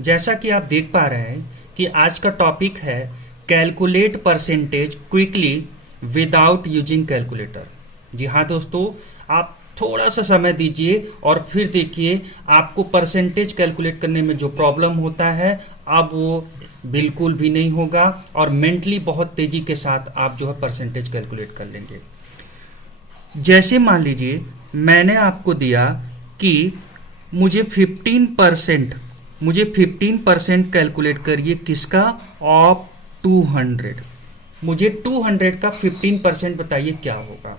जैसा कि आप देख पा रहे हैं कि आज का टॉपिक है calculate percentage quickly without using calculator. जी हाँ दोस्तों, आप थोड़ा सा समय दीजिए और फिर देखिए आपको परसेंटेज कैलकुलेट करने में जो प्रॉब्लम होता है अब वो बिल्कुल भी नहीं होगा और मेंटली बहुत तेजी के साथ आप जो है परसेंटेज कैलकुलेट कर लेंगे। जैसे मान लीजिए मैंने आपको दिया कि मुझे 15% कैलकुलेट करिए किसका, ऑफ 200। मुझे 200 का 15% बताइए क्या होगा।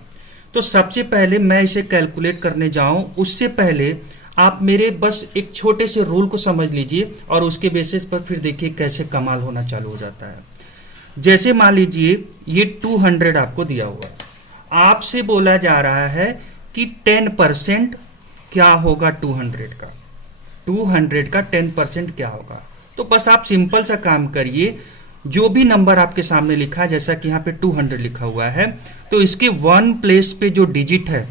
तो सबसे पहले मैं इसे कैलकुलेट करने जाऊं उससे पहले आप मेरे बस एक छोटे से रूल को समझ लीजिए और उसके बेसिस पर फिर देखिए कैसे कमाल होना चालू हो जाता है। जैसे मान लीजिए ये 200 आपको दिया हुआ है, आपसे बोला जा रहा है कि 10% क्या होगा 200 का 10% क्या होगा। तो बस आप सिंपल सा काम करिए, जो भी नंबर आपके सामने लिखा है, जैसा कि यहाँ पे 200 लिखा हुआ है, तो इसके वन प्लेस पे जो डिजिट है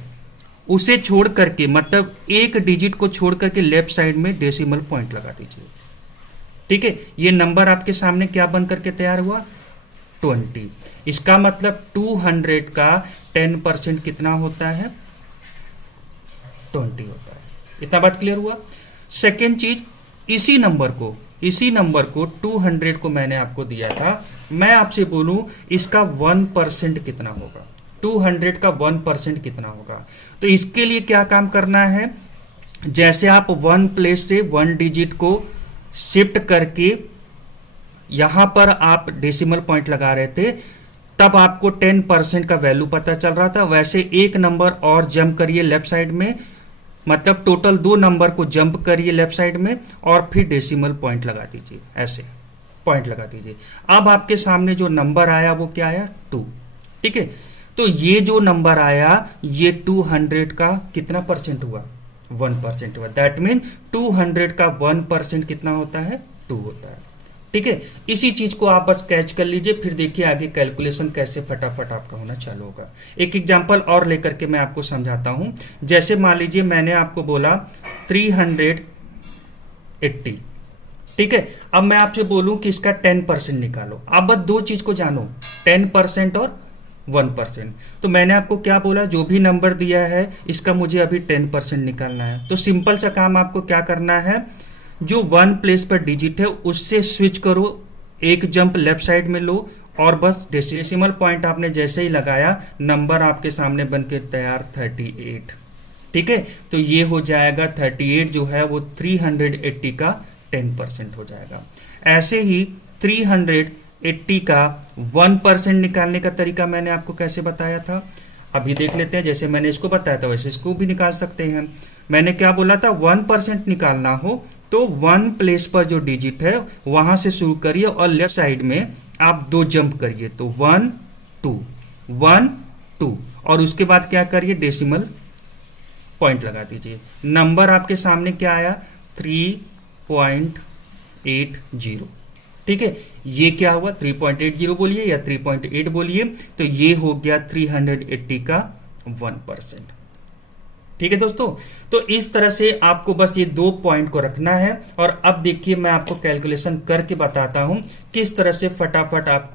उसे छोड़ करके, मतलब एक डिजिट को छोड़ करके लेफ्ट साइड में डेसिमल पॉइंट लगा दीजिए। ठीक है, ये नंबर आपके सामने क्या बन करके तैयार हुआ, 20। इसका मतलब 200 का 10% कितना होता है, 20 होता है। इतना बात क्लियर हुआ। सेकेंड चीज, इसी नंबर को 200 को मैंने आपको दिया था, मैं आपसे बोलूं इसका 1% कितना होगा, 200 का 1% कितना होगा। तो इसके लिए क्या काम करना है, जैसे आप वन प्लेस से वन डिजिट को शिफ्ट करके यहां पर आप डेसिमल पॉइंट लगा रहे थे, तब आपको 10% का वैल्यू पता चल रहा था। वैसे एक नंबर और जंप करिए लेफ्ट साइड में, मतलब टोटल 2 नंबर को जंप करिए लेफ्ट साइड में और फिर डेसिमल पॉइंट लगा दीजिए, ऐसे पॉइंट लगा दीजिए। अब आपके सामने जो नंबर आया वो क्या आया, 2। ठीक है, तो ये जो नंबर आया ये 200 का कितना परसेंट हुआ, 1% हुआ। दैट मीन 200 का 1% कितना होता है, 2 होता है। ठीक है, इसी चीज को आप बस कैच कर लीजिए, फिर देखिए आगे कैलकुलेशन कैसे फटाफट आपका होना चालू होगा। एक एग्जांपल और लेकर के मैं आपको समझाता हूं। जैसे मान लीजिए मैंने आपको बोला 380। ठीक है, अब मैं आपसे बोलूं कि इसका 10% निकालो। अब बस 2 चीज को जानो, 10% और 1%। तो मैंने आपको क्या बोला, जो भी नंबर दिया है इसका मुझे अभी 10% निकालना है। तो सिंपल सा काम आपको क्या करना है, जो वन प्लेस पर डिजिट है उससे स्विच करो, एक जंप लेफ्ट साइड में लो और बस डेसिमल पॉइंट आपने जैसे ही लगाया नंबर आपके सामने बनके तैयार 38। ठीक है, तो ये हो जाएगा 38 जो है वो 380 का 10% हो जाएगा। ऐसे ही 380 का 1% निकालने का तरीका मैंने आपको कैसे बताया था, अभी देख लेते हैं। जैसे मैंने इसको बताया था वैसे इसको भी निकाल सकते हैं। मैंने क्या बोला था, 1% निकालना हो तो वन प्लेस पर जो डिजिट है वहां से शुरू करिए और लेफ्ट साइड में आप 2 जंप करिए, तो 1 2 1 2 और उसके बाद क्या करिए, डेसिमल पॉइंट लगा दीजिए। नंबर आपके सामने क्या आया, 3.80। ठीक है, ये क्या हुआ, 3.80 बोलिए या 3.8 बोलिए, तो ये हो गया 380 का 1%। ठीक है दोस्तों, तो इस तरह से आपको बस ये 2 पॉइंट को रखना है। और अब देखिए मैं आपको कैलकुलेशन करके बताता हूं किस तरह से फटाफट आप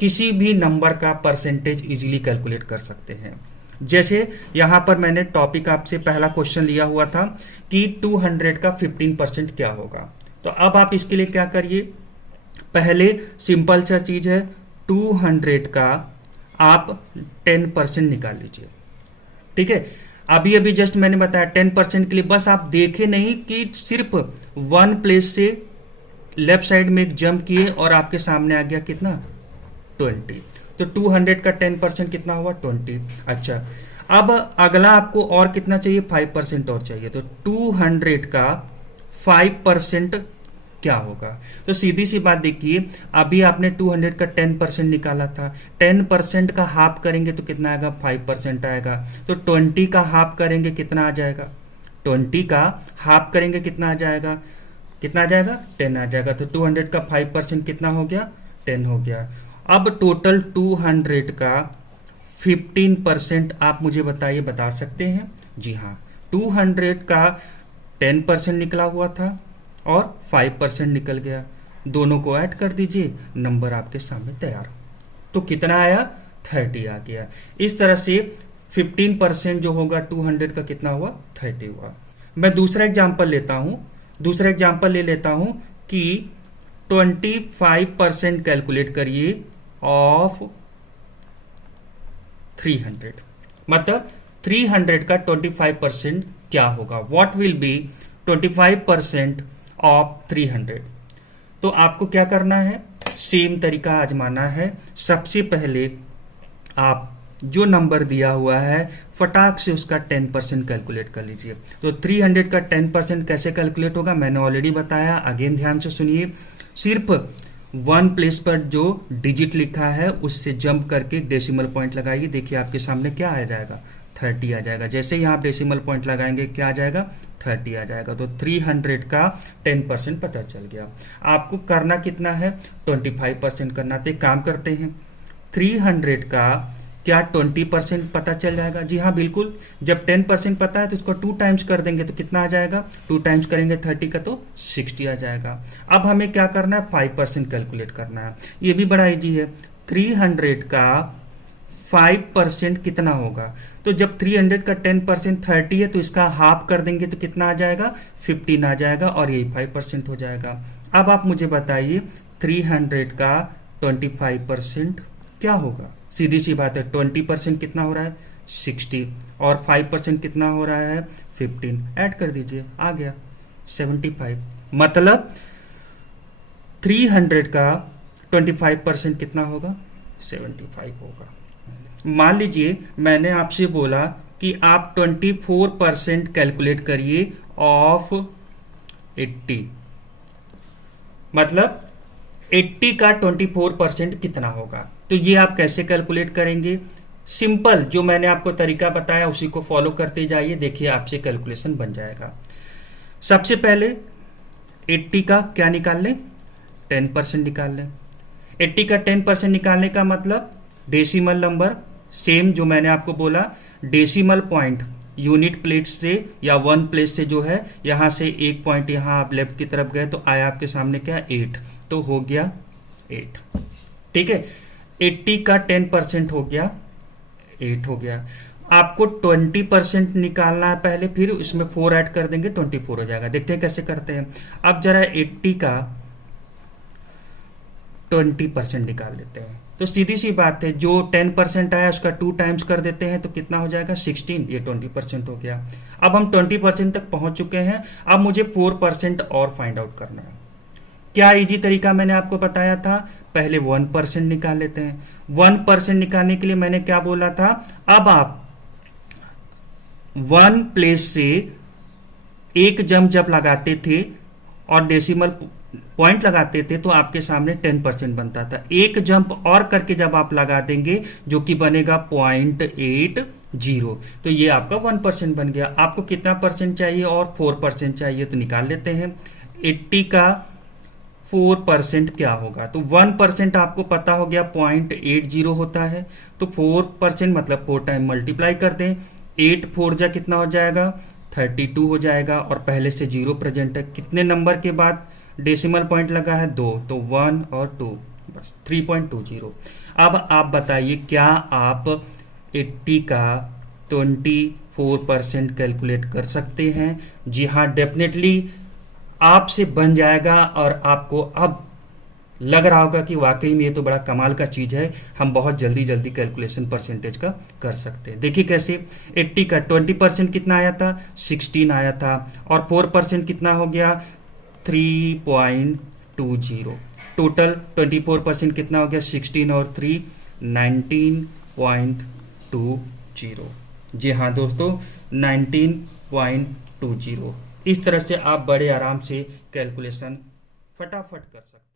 किसी भी नंबर का परसेंटेज इजीली कैलकुलेट कर सकते हैं। जैसे यहां पर मैंने टॉपिक आपसे पहला क्वेश्चन लिया हुआ था कि 200 का 15% क्या होगा। तो अब आप इसके लिए क्या करिए, पहले सिंपल सा चीज है, 200 का आप 10% निकाल लीजिए। ठीक है, अभी अभी जस्ट मैंने बताया 10% के लिए बस आप देखे नहीं कि सिर्फ वन प्लेस से लेफ्ट साइड में एक जंप किए और आपके सामने आ गया कितना, 20। तो 200 का 10% कितना हुआ, 20। अच्छा, अब अगला आपको और कितना चाहिए, 5% और चाहिए। तो 200 का 5% क्या होगा। तो सीधी सी बात देखिए, अभी आपने 200 का 10% निकाला था, 10% का हाफ करेंगे तो कितना आएगा, 5% आएगा। तो 20 का हाफ करेंगे कितना आ जाएगा, 20 का हाफ करेंगे कितना आ जाएगा, 10 आ जाएगा। तो 200 का 5% कितना हो गया, 10 हो गया। अब टोटल 200 का 15% आप मुझे बताइए, बता सकते हैं। जी हाँ, 200 का 10% निकला हुआ था, और 5% निकल गया, दोनों को ऐड कर दीजिए, नंबर आपके सामने तैयार। तो कितना आया? 30 आ गया। इस तरह से 15% जो होगा 200 का कितना हुआ? 30 हुआ। मैं दूसरा एग्जांपल लेता हूं, दूसरा एग्जांपल ले लेता हूं कि 25% कैलकुलेट करिए ऑफ 300, मतलब 300 का 25% क्या होगा? What will be 25% of 300? तो आपको क्या करना है? सेम तरीका आजमाना है। सबसे पहले आप जो नंबर दिया हुआ है फटाक से उसका 10% कैलकुलेट कर लीजिए। तो 300 का 10% कैसे कैलकुलेट होगा मैंने ऑलरेडी बताया, अगेन ध्यान से सुनिए। सिर्फ 1 प्लेस पर जो डिजिट लिखा है उससे जंप करके डेसिमल पॉइंट लगाइए, देखिए आपके सामने क्या आ जाएगा? 30 आ जाएगा। जैसे ही आप डेसिमल पॉइंट लगाएंगे क्या आ जाएगा? 30 आ जाएगा। तो 300 का 10% पता चल गया। आपको करना कितना है? 25% करना। तो एक काम करते हैं, 300 का क्या 20% पता चल जाएगा? जी हाँ बिल्कुल। जब 10% पता है तो उसको 2 टाइम्स कर देंगे तो कितना आ जाएगा? 2 टाइम्स करेंगे 30 का तो 60 आ जाएगा। अब हमें क्या करना है? 5% कैलकुलेट करना है। ये भी बड़ा इजी है। 300 का 5% कितना होगा? तो जब 300 का 10% 30 है तो इसका हाफ कर देंगे तो कितना आ जाएगा? 15 आ जाएगा और यही 5% हो जाएगा। अब आप मुझे बताइए 300 का 25% क्या होगा? सीधी सी बात है, 20% कितना हो रहा है? 60 और 5% कितना हो रहा है? 15। ऐड कर दीजिए, आ गया 75। मतलब 300 का 25% कितना होगा? 75 होगा। मान लीजिए मैंने आपसे बोला कि आप 24% कैलकुलेट करिए ऑफ 80, मतलब 80 का 24% कितना होगा? तो ये आप कैसे कैलकुलेट करेंगे? सिंपल, जो मैंने आपको तरीका बताया उसी को फॉलो करते जाइए, देखिए आपसे कैलकुलेशन बन जाएगा। सबसे पहले 80 का क्या निकाल लें? 10% निकाल लें। 80 का 10% निकालने का मतलब डेसिमल नंबर, सेम जो मैंने आपको बोला, डेसिमल पॉइंट यूनिट प्लेस से या 1 प्लेस से जो है यहां से एक पॉइंट यहां आप लेफ्ट की तरफ गए तो आया आपके सामने क्या? 8। तो हो गया 8। ठीक है, 80 का 10% हो गया 8 हो गया। आपको 20% निकालना है पहले, फिर उसमें 4 ऐड कर देंगे 24 हो जाएगा। देखते हैं कैसे करते हैं। अब जरा 80 का 20% निकाल लेते हैं। तो सीधी सी बात है, जो 10% आया उसका 2 टाइम्स कर देते हैं तो कितना हो जाएगा? 16। ये 20% हो गया। अब हम 20% तक पहुंच चुके हैं। अब मुझे 4% और फाइंड आउट करना है। क्या इजी तरीका मैंने आपको बताया था? पहले 1% निकाल लेते हैं। 1% निकालने के लिए मैंने क्या बोला था? अब आप 1 प्लेस से एक जंप जब लगाते थे और डेसिमल पॉइंट लगाते थे तो आपके सामने 10% बनता था। एक जंप और करके जब आप लगा देंगे जो कि बनेगा 0.80, तो ये आपका 1% बन गया। आपको कितना परसेंट चाहिए? और 4% चाहिए, तो निकाल लेते हैं। 80 का 4% क्या होगा? तो 1% आपको पता हो गया 0.80 होता है, तो 4% मतलब 4 टाइम मल्टीप्लाई कर दें। 8 4 जा कितना हो जाएगा? 32 हो जाएगा। और पहले से 0 प्रेजेंट है। कितने नंबर के बाद डेसिमल पॉइंट लगा है? 2, तो 1 और 2, बस 3.20। अब आप बताइए क्या आप 80 का 24% कैलकुलेट कर सकते हैं? जी हाँ, डेफिनेटली आपसे बन जाएगा और आपको अब लग रहा होगा कि वाकई में ये तो बड़ा कमाल का चीज है, हम बहुत जल्दी जल्दी कैलकुलेशन परसेंटेज का कर सकते हैं। देखिए कैसे। 80 का 20% कितना आया था? 16 आया था। और 4% कितना हो गया? 3.20। टोटल 24% कितना हो गया? 16 और 3 19.20। जी हाँ दोस्तों, 19.20। इस तरह से आप बड़े आराम से कैलकुलेशन फटाफट कर सकते हैं।